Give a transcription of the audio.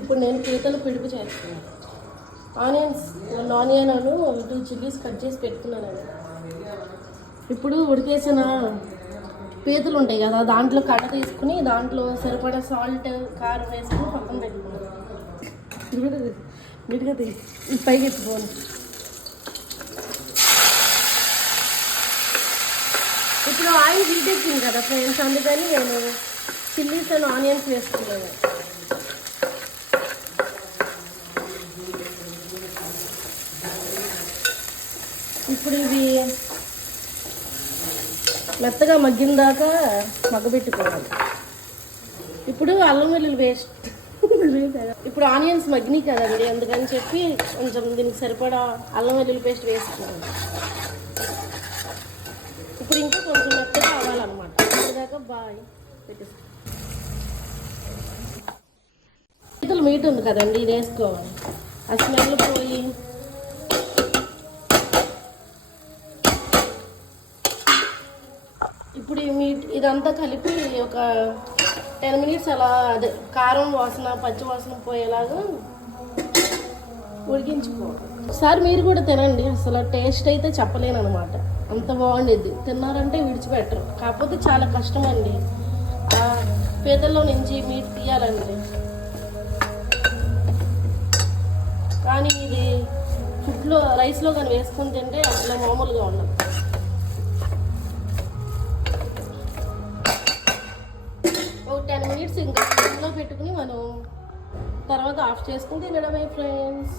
ఇప్పుడు నేను పీతలు పిడుపు చేస్తున్నాను. ఆనియన్ 2 చిల్లీస్ కట్ చేసి పెట్టుకున్నానండి. ఇప్పుడు ఉడికేసిన పీతలు ఉంటాయి కదా, దాంట్లో కట్ట తీసుకుని దాంట్లో సరిపడా సాల్ట్ కారం వేసుకుని పక్కన పెట్టుకున్నాను. నీట్గా తీసి పైకి ఎత్తుకోను. ఇప్పుడు ఆయిల్ హీట్ ఎక్కింది కదా ఫ్రెండ్స్, అందుకని నేను చిల్లీస్ అండ్ ఆనియన్స్ వేసుకున్నాను. ఇప్పుడు ఇవి మెత్తగా మగ్గిన దాకా మగ్గబెట్టుకోవాలి. ఇప్పుడు అల్లం వెల్లుల్లి పేస్ట్. ఇప్పుడు ఆనియన్స్ మగ్గినాయి కదండి, అందుకని చెప్పి కొంచెం దీనికి సరిపడా అల్లం వెల్లుల్లి పేస్ట్ వేసుకున్నాను. ఇప్పుడు ఇంకా కొంచెం మెత్తగా అవ్వాలన్నమాట. ఇప్పటిదాకా బాగా పెట్టేసి పీతలు మీట్ ఉంది కదండి, ఇది వేసుకోవాలి. ఆ స్మెల్ పోయి ఇప్పుడు ఈ మీట్ ఇదంతా కలిపి ఒక 10 మినిట్స్ అలా అదే కారం వాసన పచ్చి వాసన పోయేలాగా ఉడికించుకోవాలి. ఒకసారి మీరు కూడా తినండి, అసలు టేస్ట్ అయితే చెప్పలేను అనమాట, అంత బాగుండేది. తిన్నారంటే విడిచిపెట్టరు. కాకపోతే చాలా కష్టం అండి ఆ పీతల్లో నుంచి మీట్ తీయాలండి. కానీ ఇది ఫుడ్లో రైస్లో కానీ వేసుకొని తింటే అసలు మామూలుగా ఉండదు. ఒక 10 మినిట్స్ ఇంకా సిమ్లో పెట్టుకుని మనం తర్వాత ఆఫ్ చేసుకుని తినడమే ఫ్రెండ్స్.